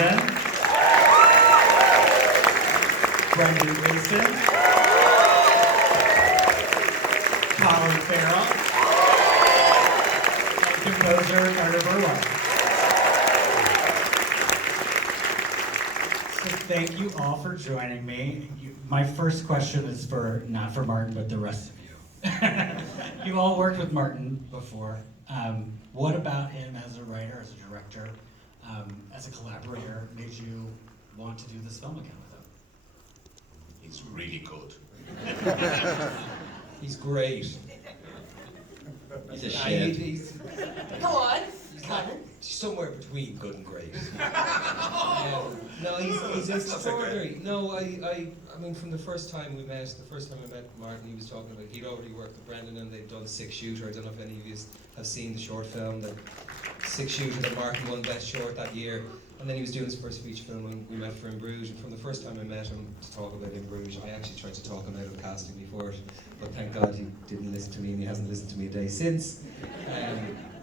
Johnson, Brendan Gleeson, Colin Farrell, and composer Carter Burwell. So thank you all for joining me. My first question is not for Martin, but the rest of you. You've all worked with Martin before. What about him as a writer, as a director, as a collaborator, made you want to do this film again with him? He's really good. He's great. He's a shit. Go on. He's somewhere between good and great. No, he's extraordinary. No, I mean, from the first time I met Martin, he was talking about he'd already worked with Brendan and they'd done Six Shooter. I don't know if any of you have seen the short film, the Six Shooter that Martin won Best Short that year. And then he was doing his first feature film and we met for In Bruges. And from the first time I met him to talk about In Bruges, I actually tried to talk him out of casting me for it. But thank God he didn't listen to me and he hasn't listened to me a day since.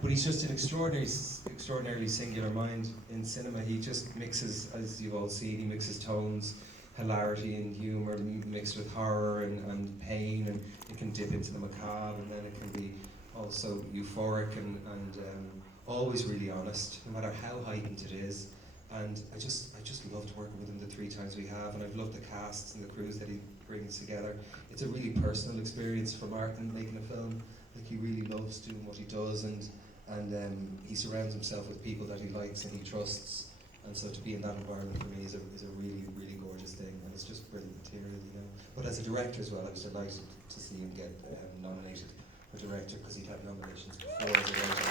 But he's just an extraordinarily singular mind in cinema. He just mixes, as you've all seen, he mixes tones, hilarity and humour mixed with horror and pain, and it can dip into the macabre, and then it can be also euphoric and always really honest, no matter how heightened it is. And I just loved working with him the 3 times we have, and I've loved the casts and the crews that he brings together. It's a really personal experience for Martin making a film. Like, he really loves doing what he does, and he surrounds himself with people that he likes and he trusts. And so to be in that environment for me is a really, really gorgeous thing, and it's just brilliant material, you know. But as a director as well, I was delighted to see him get nominated for director, because he'd had nominations before as a writer.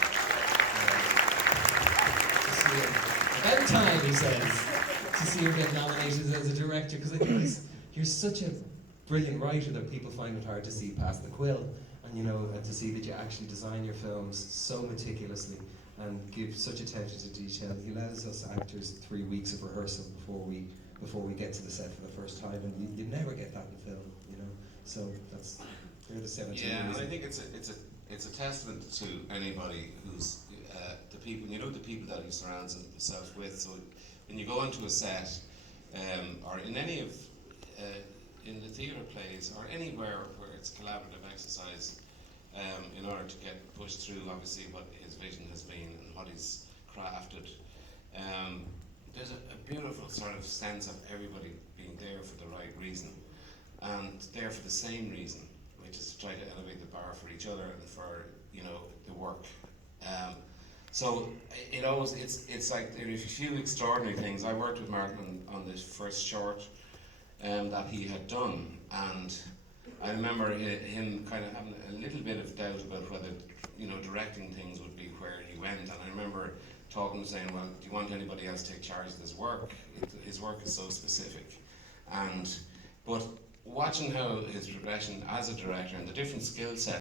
To see him, about time, he says, to see him get nominated as a director, because I think you're such a brilliant writer that people find it hard to see past the quill. And, you know, to see that you actually design your films so meticulously and give such attention to detail. He allows us actors 3 weeks of rehearsal before we get to the set for the first time, and you never get that in film, you know. So they're the 17 Yeah, and reasons. I think it's a testament to anybody who's the people, you know, the people that he surrounds himself with. So when you go into a set, or in any of in the theatre plays or anywhere where it's collaborative exercise, in order to get pushed through obviously what his vision has been and what he's crafted, there's a beautiful sort of sense of everybody being there for the right reason and there for the same reason, which is to try to elevate the bar for each other and for, you know, the work. So it always, it's like there's a few extraordinary things. I worked with Martin on this first short that he had done, and I remember him kind of having a little bit of doubt about whether, you know, directing things would be where he went. And I remember talking to him saying, well, do you want anybody else to take charge of this work? His work is so specific. But watching how his progression as a director and the different skill sets